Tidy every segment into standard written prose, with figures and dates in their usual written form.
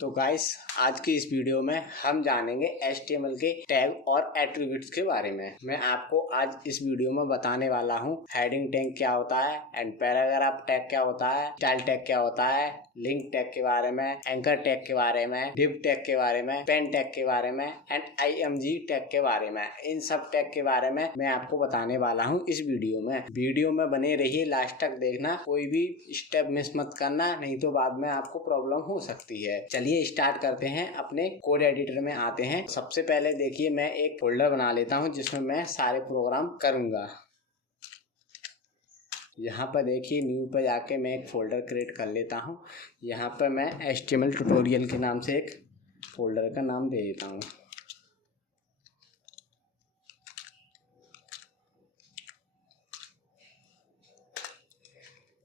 तो गाइस आज की इस वीडियो में हम जानेंगे HTML के टैग और एट्रीब्यूट्स के बारे में। मैं आपको आज इस वीडियो में बताने वाला हूँ हेडिंग टैग क्या होता है, एंड पैराग्राफ टैग क्या होता है, स्टाइल टैग क्या होता है, लिंक टैग के बारे में, एंकर टैग के बारे में, डिव टैग के बारे में, पेन टैग के बारे में एंड IMG टैग के बारे में। इन सब टैग के बारे में मैं आपको बताने वाला हूँ इस वीडियो में बने रहिए, लास्ट तक देखना, कोई भी स्टेप मिस मत करना, नहीं तो बाद में आपको प्रॉब्लम हो सकती है। चलिए स्टार्ट करते हैं, अपने कोड एडिटर में आते हैं। सबसे पहले देखिए मैं एक फोल्डर बना लेता हूं जिसमें मैं सारे प्रोग्राम करूंगा। यहाँ पर देखिए न्यू पे जाके मैं एक फोल्डर क्रिएट कर लेता हूँ। यहाँ पर मैं HTML ट्यूटोरियल के नाम से एक फोल्डर का नाम दे देता हूँ।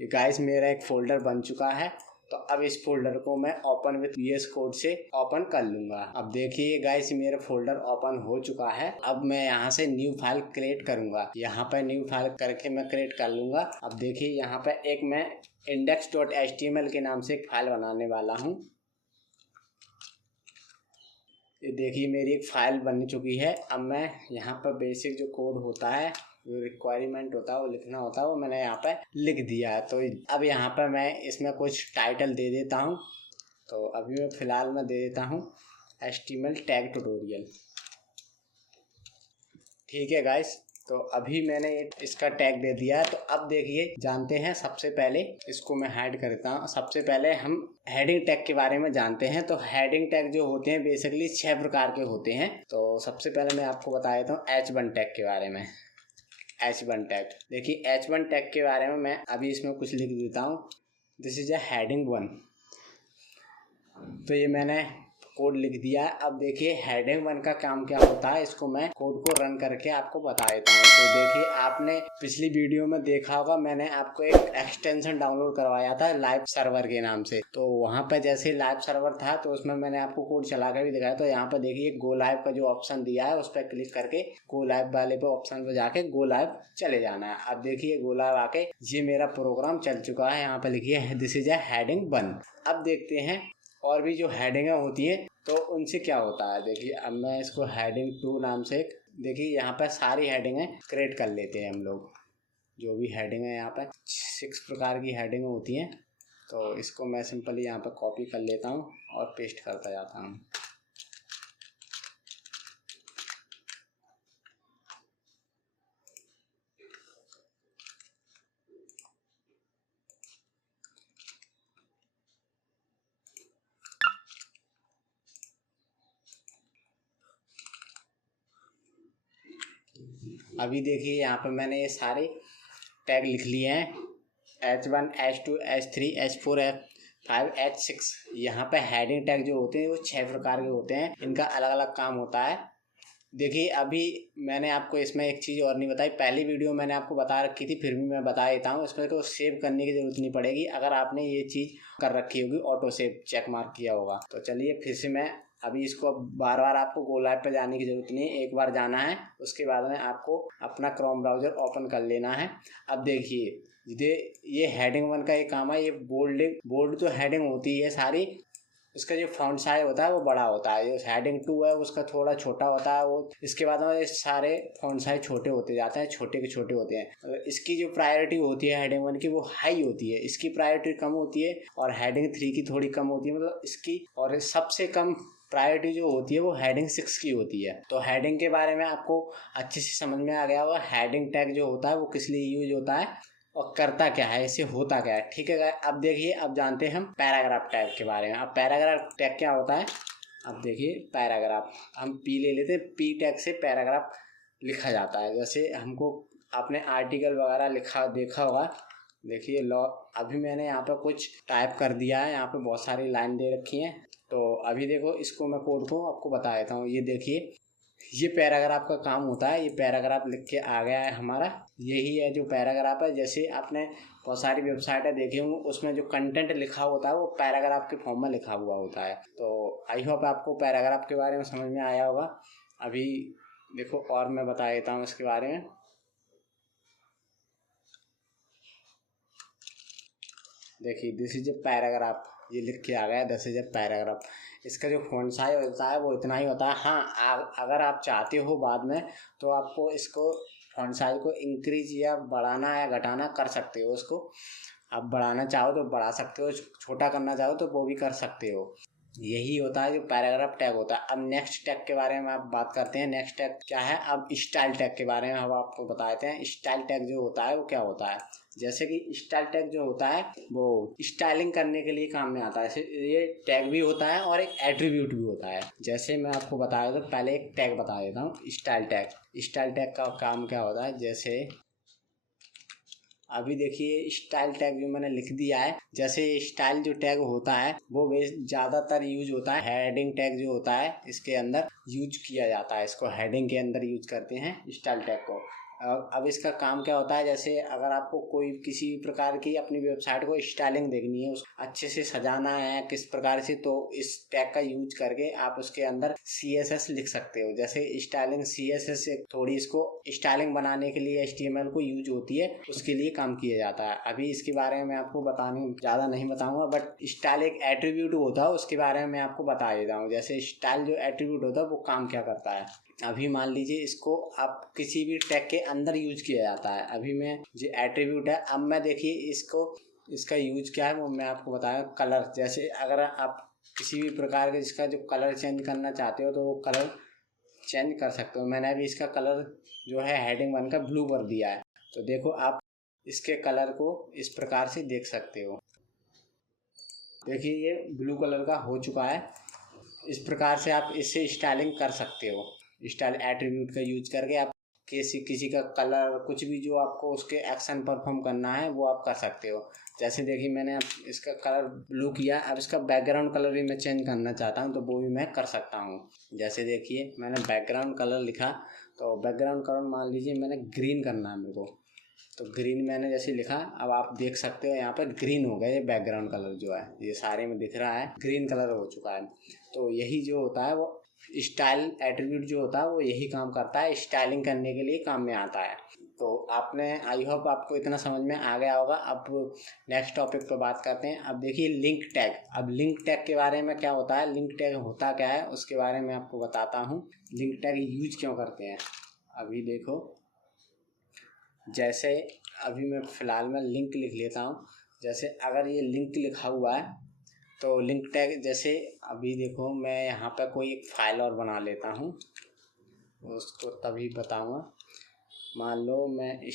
ये गाइस मेरा एक फोल्डर बन चुका है, तो अब इस फोल्डर को मैं ओपन विथ VS कोड से ओपन कर लूंगा। अब देखिए गाइस मेरा फोल्डर ओपन हो चुका है। अब मैं यहाँ से न्यू फाइल क्रिएट करूंगा। यहाँ पर न्यू फाइल करके मैं क्रिएट कर लूंगा। अब देखिए यहाँ पर एक मैं index.html के नाम से एक फाइल बनाने वाला हूँ। ये देखिए मेरी एक फाइल बन चुकी है। अब मैं यहाँ पर बेसिक जो कोड होता है, जो रिक्वायरमेंट होता है, वो लिखना होता है, वो मैंने यहाँ पे लिख दिया है। तो अब यहाँ पर मैं इसमें कुछ टाइटल दे देता हूँ। तो अभी मैं फिलहाल मैं दे देता हूँ HTML टैग ट्यूटोरियल। ठीक है गाइस, तो अभी मैंने इसका टैग दे दिया है। तो अब देखिए जानते हैं, सबसे पहले इसको मैं हाइड करता हूँ। सबसे पहले हम हेडिंग टैग के बारे में जानते हैं। तो हेडिंग टैग जो होते हैं बेसिकली 6 प्रकार के होते हैं। तो सबसे पहले मैं आपको बता देता हूँ H1 टैग के बारे में। H1 टैग देखिए, H1 टैग के बारे में मैं अभी इसमें कुछ लिख देता हूँ। This is a heading 1। तो ये मैंने कोड लिख दिया है। अब देखिए हेडिंग 1 का काम क्या होता है, इसको मैं कोड को रन करके आपको बता देता हूँ। तो देखिए आपने पिछली वीडियो में देखा होगा, मैंने आपको एक एक्सटेंशन डाउनलोड करवाया था लाइव सर्वर के नाम से। तो वहाँ पर जैसे लाइव सर्वर था तो उसमें मैंने आपको कोड चला कर भी दिखाया। तो यहाँ पर देखिए गो लाइव का जो ऑप्शन दिया है उस पर क्लिक करके गो लाइव वाले पे ऑप्शन पे जाके गो लाइव चले जाना है। अब देखिए गो लाइव आके ये मेरा प्रोग्राम चल चुका है। यहाँ पर लिखिए दिस इज अ हेडिंग 1। अब देखते हैं और भी जो हेडिंग होती है तो उनसे क्या होता है। देखिए अब मैं इसको हेडिंग 2 नाम से देखिए यहाँ पर सारी हेडिंगें क्रिएट कर लेते हैं हम लोग। जो भी हेडिंग है यहाँ पर 6 प्रकार की हेडिंग होती हैं। तो इसको मैं सिंपली यहाँ पर कॉपी कर लेता हूँ और पेस्ट करता जाता हूँ। अभी देखिए यहाँ पर मैंने ये सारे टैग लिख लिए हैं। H1, H2, H3, H4, H5, H6। यहाँ पे हेडिंग टैग जो होते हैं वो 6 प्रकार के होते हैं। इनका अलग अलग काम होता है। देखिए अभी मैंने आपको इसमें एक चीज़ और नहीं बताई। पहली वीडियो मैंने आपको बता रखी थी, फिर भी मैं बता देता हूँ। इसमें तो सेव करने की ज़रूरत नहीं पड़ेगी अगर आपने ये चीज़ कर रखी होगी, ऑटो सेव चेक मार्क किया होगा। तो चलिए फिर से मैं अभी इसको बार बार आपको गो लाइव पे जाने की ज़रूरत नहीं है, एक बार जाना है। उसके बाद में आपको अपना क्रोम ब्राउज़र ओपन कर लेना है। अब देखिए ये हेडिंग 1 का ये काम है। ये बोल्ड जो हेडिंग होती है सारी, इसका जो फॉन्ट साइज होता है वो बड़ा होता है। जो हेडिंग 2 है उसका थोड़ा छोटा होता है वो। इसके बाद में सारे फॉन्ट साइज छोटे होते जाते हैं, छोटे के छोटे होते हैं। इसकी जो प्रायोरिटी होती है हेडिंग 1 की वो हाई होती है, इसकी प्रायोरिटी कम होती है। और हेडिंग 3 की थोड़ी कम होती है, मतलब इसकी। और सबसे कम प्रायोरिटी जो होती है वो हेडिंग 6 की होती है। तो हेडिंग के बारे में आपको अच्छे से समझ में आ गया होगा। हेडिंग टैग जो होता है वो किस लिए यूज होता है और करता क्या है, इससे होता क्या है। ठीक है, अब देखिए अब जानते हैं हम पैराग्राफ टैग के बारे में। अब पैराग्राफ टैग क्या होता है, अब देखिए पैराग्राफ हम पी ले लेते हैं। पी टैग से पैराग्राफ लिखा जाता है। जैसे हमको आपने आर्टिकल वगैरह लिखा देखा होगा। देखिए लॉ, अभी मैंने यहाँ पर कुछ टाइप कर दिया है। यहाँ पे बहुत सारी लाइन दे रखी हैं। तो अभी देखो इसको मैं कोड को आपको बता देता हूँ। ये देखिए ये पैराग्राफ का काम होता है। ये पैराग्राफ लिख के आ गया है हमारा, यही है जो पैराग्राफ है। जैसे आपने बहुत सारी वेबसाइटें देखी होंगी, उसमें जो कंटेंट लिखा होता है वो पैराग्राफ के फॉर्म में लिखा हुआ होता है। तो आई होप आपको पैराग्राफ के बारे में समझ में आया होगा। अभी देखो और मैं बता देता हूँ इसके बारे में। देखिए दिस इज ए पैराग्राफ। ये लिख के आ गया 10,000 पैराग्राफ। इसका जो फ़ॉन्ट साइज होता है वो इतना ही होता है। हाँ, अगर आप चाहते हो बाद में तो आपको इसको फ़ॉन्ट साइज को इंक्रीज या बढ़ाना या घटाना कर सकते हो। उसको आप बढ़ाना चाहो तो बढ़ा सकते हो, छोटा करना चाहो तो वो भी कर सकते हो। यही होता है जो पैराग्राफ टैग होता है। अब नेक्स्ट टैग के बारे में आप बात करते हैं। नेक्स्ट टैग क्या है? अब स्टाइल टैग के बारे में हम आपको बताते हैं। स्टाइल टैग जो होता है वो क्या होता है? जैसे कि स्टाइल टैग जो होता है वो स्टाइलिंग करने के लिए काम में आता है। ये टैग भी होता है और एक एट्रीब्यूट भी होता है। जैसे मैं आपको बताया तो पहले एक टैग बता देता हूँ, स्टाइल टैग। स्टाइल टैग का काम क्या होता है? जैसे अभी देखिए स्टाइल टैग जो मैंने लिख दिया है। जैसे स्टाइल जो टैग होता है वो ज़्यादातर यूज होता है हेडिंग टैग जो होता है इसके अंदर यूज किया जाता है। इसको हेडिंग के अंदर यूज करते हैं स्टाइल टैग को। अब इसका काम क्या होता है? जैसे अगर आपको कोई किसी प्रकार की अपनी वेबसाइट को स्टाइलिंग देखनी है, उसको अच्छे से सजाना है किस प्रकार से, तो इस टैग का यूज करके आप उसके अंदर CSS लिख सकते हो। जैसे स्टाइलिंग CSS से थोड़ी इसको स्टाइलिंग बनाने के लिए HTML को यूज होती है, उसके लिए काम किया जाता है। अभी इसके बारे में मैं आपको बताने ज़्यादा नहीं बताऊंगा, बट स्टाइल एक एट्रीब्यूट होता है, उसके बारे में मैं आपको बता देता हूँ। जैसे स्टाइल जो एट्रीब्यूट होता है वो काम क्या करता है। अभी मान लीजिए इसको आप किसी भी टैग के अंदर यूज किया जाता है। अभी मैं जो एट्रीब्यूट है, अब मैं देखिए इसको इसका यूज क्या है वो मैं आपको बताया। कलर, जैसे अगर आप किसी भी प्रकार के इसका जो कलर चेंज करना चाहते हो तो वो कलर चेंज कर सकते हो। मैंने अभी इसका कलर जो है हेडिंग 1 का ब्लू कर दिया है। तो देखो आप इसके कलर को इस प्रकार से देख सकते हो। देखिए ये ब्लू कलर का हो चुका है। इस प्रकार से आप इससे स्टाइलिंग कर सकते हो। स्टाइल एट्रीब्यूट का यूज करके आप किसी का कलर कुछ भी जो आपको उसके एक्शन परफॉर्म करना है वो आप कर सकते हो। जैसे देखिए मैंने अब इसका कलर ब्लू किया, अब इसका बैकग्राउंड कलर भी मैं चेंज करना चाहता हूँ तो वो भी मैं कर सकता हूँ। जैसे देखिए मैंने बैकग्राउंड कलर लिखा, तो बैकग्राउंड कलर मान लीजिए मैंने ग्रीन करना है मेरे को, तो ग्रीन मैंने जैसे लिखा, अब आप देख सकते हो यहाँ पर ग्रीन हो गया। ये बैकग्राउंड कलर जो है ये सारे में दिख रहा है ग्रीन कलर हो चुका है। तो यही जो होता है वो स्टाइल एट्रीब्यूट जो होता है वो यही काम करता है, स्टाइलिंग करने के लिए काम में आता है। तो आपने, आई होप आपको इतना समझ में आ गया होगा। अब नेक्स्ट टॉपिक पर बात करते हैं। अब देखिए लिंक टैग। अब लिंक टैग के बारे में क्या होता है, लिंक टैग होता क्या है उसके बारे में आपको बताता हूँ। लिंक टैग यूज क्यों करते हैं अभी देखो। जैसे अभी मैं फ़िलहाल में लिंक लिख लेता हूँ। जैसे अगर ये लिंक लिखा हुआ है तो लिंक टैग, जैसे अभी देखो मैं यहाँ पर कोई एक फ़ाइल और बना लेता हूँ, उसको तभी बताऊँगा। मान लो मैं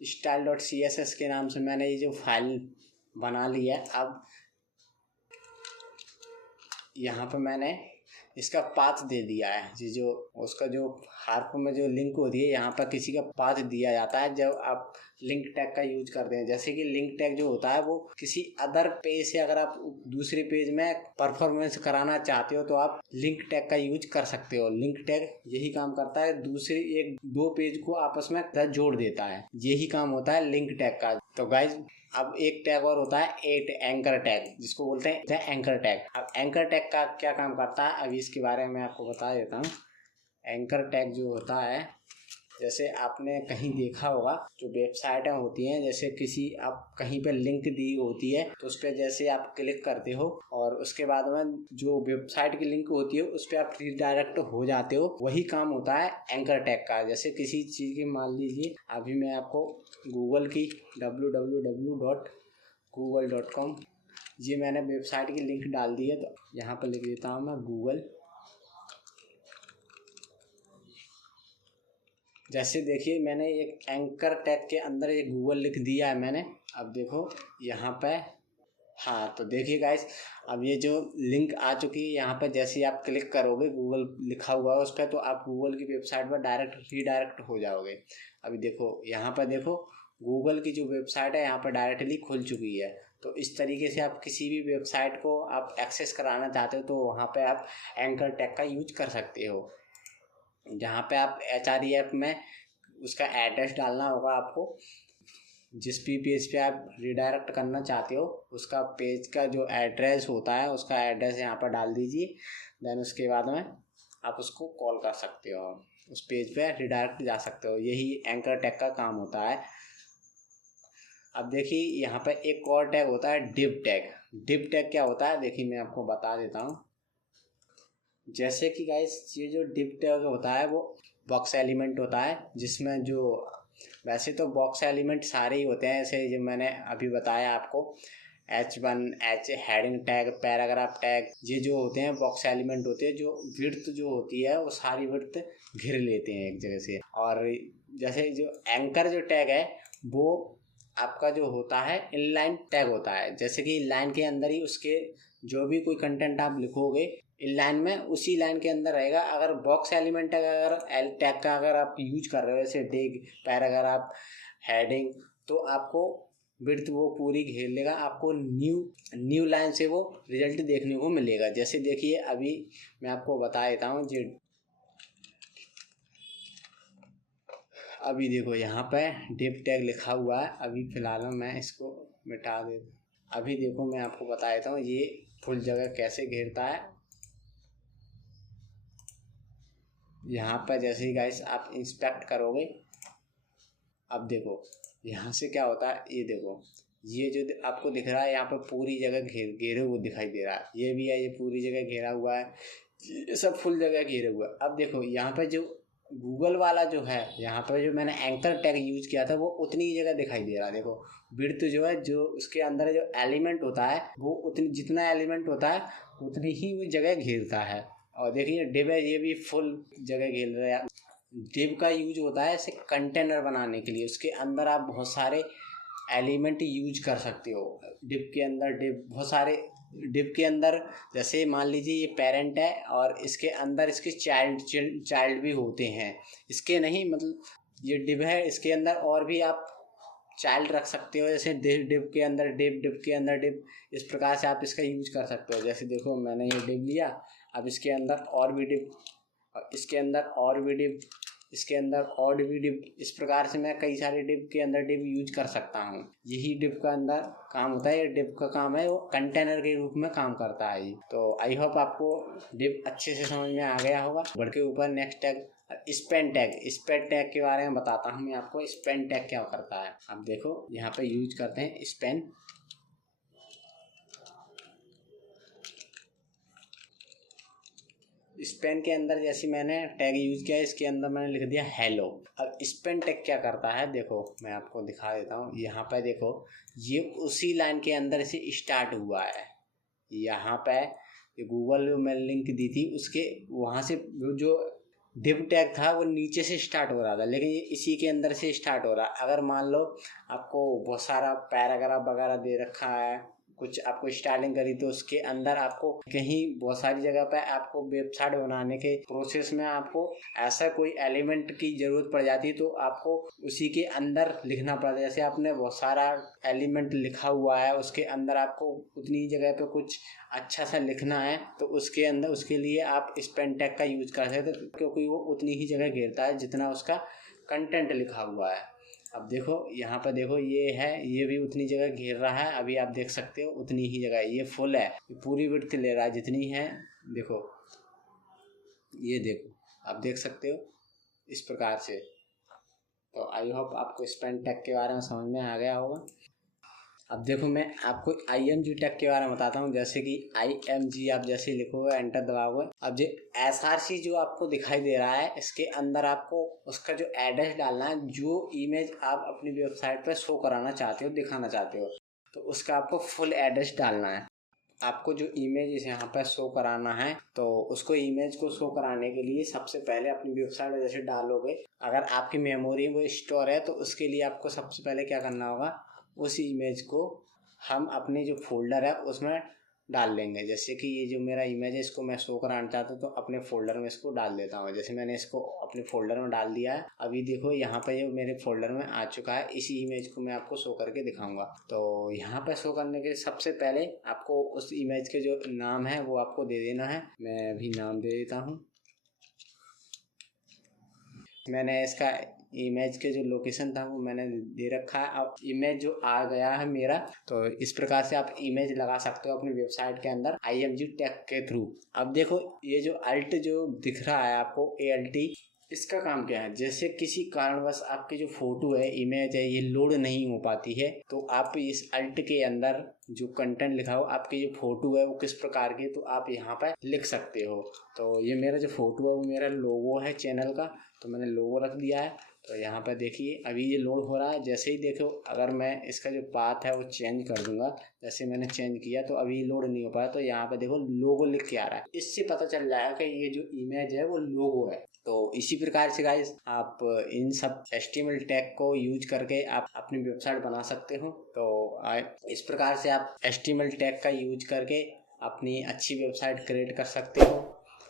style.css के नाम से मैंने ये जो फाइल बना ली है। अब यहाँ पर मैंने इसका पाथ दे दिया है। ये जो उसका जो हार्प में जो लिंक होती है यहाँ पर किसी का पाथ दिया जाता है जब आप लिंक टैग का यूज करते हैं। जैसे कि लिंक टैग जो होता है वो किसी अदर पेज से अगर आप दूसरे पेज में परफॉर्मेंस कराना चाहते हो तो आप लिंक टैग का यूज कर सकते हो। लिंक टैग यही काम करता है, दूसरे एक दो पेज को आपस में जोड़ देता है, यही काम होता है लिंक टैग का। तो गाइज अब एक टैग और होता है एंकर टैग, जिसको बोलते हैं एंकर टैग। अब एंकर टैग का क्या काम करता है अभी इसके बारे में आपको बता देता हूँ। एंकर टैग जो होता है, जैसे आपने कहीं देखा होगा जो वेबसाइटें होती हैं, जैसे किसी आप कहीं पे लिंक दी होती है तो उस पर जैसे आप क्लिक करते हो और उसके बाद में जो वेबसाइट की लिंक होती है उस पर आप रीडायरेक्ट हो जाते हो, वही काम होता है एंकर टैग का। जैसे किसी चीज़ की मान लीजिए अभी मैं आपको गूगल की www.google.com ये मैंने वेबसाइट की लिंक डाल दी है, तो यहाँ पर लिख देता हूँ मैं गूगल। जैसे देखिए मैंने एक एंकर टैग के अंदर एक गूगल लिख दिया है मैंने। अब देखो यहाँ पे, हाँ तो देखिए गाइस अब ये जो लिंक आ चुकी है यहाँ पे, जैसे ही आप क्लिक करोगे गूगल लिखा हुआ है उस पर तो आप गूगल की वेबसाइट पर डायरेक्ट रीडायरेक्ट हो जाओगे। अभी देखो यहाँ पर देखो गूगल की जो वेबसाइट है यहाँ पर डायरेक्टली खुल चुकी है। तो इस तरीके से आप किसी भी वेबसाइट को आप एक्सेस कराना चाहते हो तो वहाँ पे आप एंकर टैग का यूज कर सकते हो। जहाँ पे आप HREF में उसका एड्रेस डालना होगा आपको, जिस भी पेज पे आप रिडायरेक्ट करना चाहते हो उसका पेज का जो एड्रेस होता है उसका एड्रेस यहाँ पर डाल दीजिए। देन उसके बाद में आप उसको कॉल कर सकते हो, उस पेज पे रिडायरेक्ट जा सकते हो। यही एंकर टैग का काम होता है। अब देखिए यहाँ पे एक और टैग होता है डिव टैग। डिव टैग क्या होता है देखिए मैं आपको बता देता हूँ। जैसे कि गाइस ये जो डिव टैग होता है वो बॉक्स एलिमेंट होता है, जिसमें जो वैसे तो बॉक्स एलिमेंट सारे ही होते हैं, ऐसे जो मैंने अभी बताया आपको H1 H heading tag, paragraph tag, ये जो होते हैं बॉक्स एलिमेंट होते हैं, जो विड्थ जो होती है वो सारी विड्थ घिर लेते हैं एक जगह से। और जैसे जो एंकर जो टैग है वो आपका जो होता है इनलाइन टैग होता है। जैसे कि लाइन के अंदर ही उसके जो भी कोई कंटेंट आप लिखोगे इन लाइन में उसी लाइन के अंदर रहेगा। अगर बॉक्स एलिमेंट अगर एल टैग का अगर आप यूज कर रहे हो जैसे डिग, पैराग्राफ, हेडिंग, तो आपको विड्थ वो पूरी घेर लेगा, आपको न्यू लाइन से वो रिजल्ट देखने को मिलेगा। जैसे देखिए अभी मैं आपको बता देता हूँ जी। अभी देखो यहाँ पे डिव टैग लिखा हुआ है, अभी फिलहाल मैं इसको मिटा दे। अभी देखो मैं आपको बता देता हूँ ये फुल जगह कैसे घेरता है। यहाँ पर जैसे ही गाइस आप इंस्पेक्ट करोगे, अब देखो यहाँ से क्या होता है, ये देखो ये जो आपको दिख रहा है यहाँ पर पूरी जगह घेरे हुए दिखाई दे रहा है। ये भी है, ये पूरी जगह घेरा हुआ है, ये सब फुल जगह घेरे हुआ है। अब देखो यहाँ पर जो गूगल वाला जो है, यहाँ पर जो मैंने एंकर टैग यूज किया था वो उतनी ही जगह दिखाई दे रहा है। देखो विड्थ जो है, जो उसके अंदर जो एलिमेंट होता है वो उतनी, जितना एलिमेंट होता है उतनी ही वो जगह घेरता है। और देखिए डिव है, ये भी फुल जगह घेर रहा है। डिव का यूज होता है ऐसे कंटेनर बनाने के लिए, उसके अंदर आप बहुत सारे एलिमेंट यूज कर सकते हो। डिव के अंदर बहुत सारे डिव के अंदर जैसे मान लीजिए ये पेरेंट है और इसके अंदर इसके चाइल्ड भी होते हैं। इसके नहीं, मतलब ये डिव है, इसके अंदर और भी आप चाइल्ड रख सकते हो। जैसे डिव के अंदर डिव के अंदर डिव, इस प्रकार से आप इसका यूज कर सकते हो। जैसे देखो मैंने ये डिव लिया, अब इसके अंदर और भी डिव, इसके अंदर और भी डिव, इसके अंदर और भी डिव, इस प्रकार से मैं कई सारे डिव के अंदर डिव यूज कर सकता हूँ। यही डिव का अंदर काम होता है। ये डिव का काम है वो कंटेनर के रूप में काम करता है। तो आई होप आपको डिव अच्छे से समझ में आ गया होगा। बढ़ के ऊपर next tag Spain tag. Spain tag के बारे में बताता हूँ मैं आपको। स्पेन टैग क्या करता है, अब देखो यहाँ पे यूज करते हैं स्पेन। स्पेन के अंदर जैसे मैंने टैग यूज किया, इसके अंदर मैंने लिख दिया हेलो। अब स्पेन टैग क्या करता है देखो मैं आपको दिखा देता हूँ। यहाँ पे देखो ये उसी लाइन के अंदर से स्टार्ट हुआ है। यहाँ पे गूगल जो मैंने लिंक दी थी उसके वहाँ से जो डिव टैग था वो नीचे से स्टार्ट हो रहा था, लेकिन ये इसी के अंदर से स्टार्ट हो रहा है। अगर मान लो आपको बहुत सारा पैराग्राफ वगैरह दे रखा है, कुछ आपको स्टाइलिंग करी, तो उसके अंदर आपको कहीं बहुत सारी जगह पे आपको वेबसाइट बनाने के प्रोसेस में आपको ऐसा कोई एलिमेंट की जरूरत पड़ जाती है, तो आपको उसी के अंदर लिखना पड़ता है। जैसे आपने बहुत सारा एलिमेंट लिखा हुआ है, उसके अंदर आपको उतनी जगह पे कुछ अच्छा सा लिखना है, तो उसके अंदर उसके लिए आप स्पेन टैग का यूज कर सकते हो, क्योंकि वो उतनी ही जगह घेरता है जितना उसका कंटेंट लिखा हुआ है। अब देखो यहाँ पर देखो ये है, ये भी उतनी जगह घेर रहा है। अभी आप देख सकते हो उतनी ही जगह, ये फुल है, पूरी विड्थ ले रहा है जितनी है। देखो ये देखो आप देख सकते हो इस प्रकार से। तो आई होप आपको स्पेन टैग के बारे में समझ में आ गया होगा। अब देखो मैं आपको IMG टैग के बारे में बताता हूँ। जैसे कि IMG आप जैसे लिखोगे, एंटर दबाओगे, अब जो SRC जो आपको दिखाई दे रहा है, इसके अंदर आपको उसका जो एड्रेस डालना है, जो इमेज आप अपनी वेबसाइट पर शो कराना चाहते हो, दिखाना चाहते हो, तो उसका आपको फुल एड्रेस डालना है। आपको जो इमेज यहाँ पर शो कराना है, तो उसको इमेज को शो कराने के लिए सबसे पहले अपनी वेबसाइट में जैसे डालोगे, अगर आपकी मेमोरी में वो स्टोर है, तो उसके लिए आपको सबसे पहले क्या करना होगा, उस इमेज को हम अपने जो फोल्डर है उसमें डाल लेंगे। जैसे कि ये जो मेरा इमेज है इसको मैं शो कराना चाहता हूँ, तो अपने फोल्डर में इसको डाल देता हूँ। जैसे मैंने इसको अपने फोल्डर में डाल दिया है। अभी देखो यहाँ पे ये मेरे फोल्डर में आ चुका है। इसी इमेज को मैं आपको शो करके दिखाऊंगा। तो यहाँ पे शो करने के सबसे पहले आपको उस इमेज के जो नाम है वो आपको दे देना है। मैं भी नाम दे देता हूँ। मैंने इसका इमेज के जो लोकेशन था वो मैंने दे रखा है। अब इमेज जो आ गया है मेरा, तो इस प्रकार से आप इमेज लगा सकते हो अपनी वेबसाइट के अंदर IMG टैग के थ्रू। अब देखो ये जो अल्ट जो दिख रहा है आपको, ALT, इसका काम क्या है, जैसे किसी कारणवश आपकी जो फोटो है, इमेज है, ये लोड नहीं हो पाती है, तो आप इस अल्ट के अंदर जो कंटेंट लिखा हो, आपकी जो फोटो है वो किस प्रकार की, तो आप यहाँ पर लिख सकते हो। तो ये मेरा जो फोटो है वो मेरा लोगो है चैनल का, तो मैंने लोगो रख दिया है। तो यहाँ पर देखिए अभी ये लोड हो रहा है। जैसे ही देखो, अगर मैं इसका जो पाथ है वो चेंज कर दूंगा, जैसे मैंने चेंज किया तो अभी लोड नहीं हो पाया, तो यहाँ पे देखो लोगो लिख के आ रहा है। इससे पता चल जाएगा कि ये जो इमेज है वो लोगो है। तो इसी प्रकार से गाइस आप इन सब HTML टैग को यूज करके आप अपनी वेबसाइट बना सकते हो। तो इस प्रकार से आप HTML टैग का यूज करके अपनी अच्छी वेबसाइट क्रिएट कर सकते हो।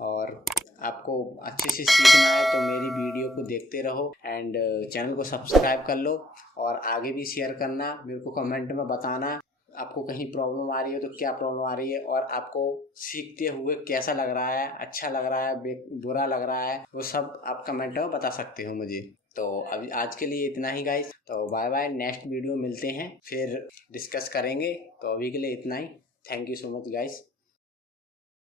और आपको अच्छे से सीखना है तो मेरी वीडियो को देखते रहो एंड चैनल को सब्सक्राइब कर लो, और आगे भी शेयर करना। मेरे को कमेंट में बताना आपको कहीं प्रॉब्लम आ रही है तो क्या प्रॉब्लम आ रही है, और आपको सीखते हुए कैसा लग रहा है, अच्छा लग रहा है, बुरा लग रहा है, वो सब आप कमेंट में बता सकते हो मुझे। तो अभी आज के लिए इतना ही गाइस, तो बाय बाय, नेक्स्ट वीडियो मिलते हैं, फिर डिस्कस करेंगे। तो अभी के लिए इतना ही। Thank you so much guys.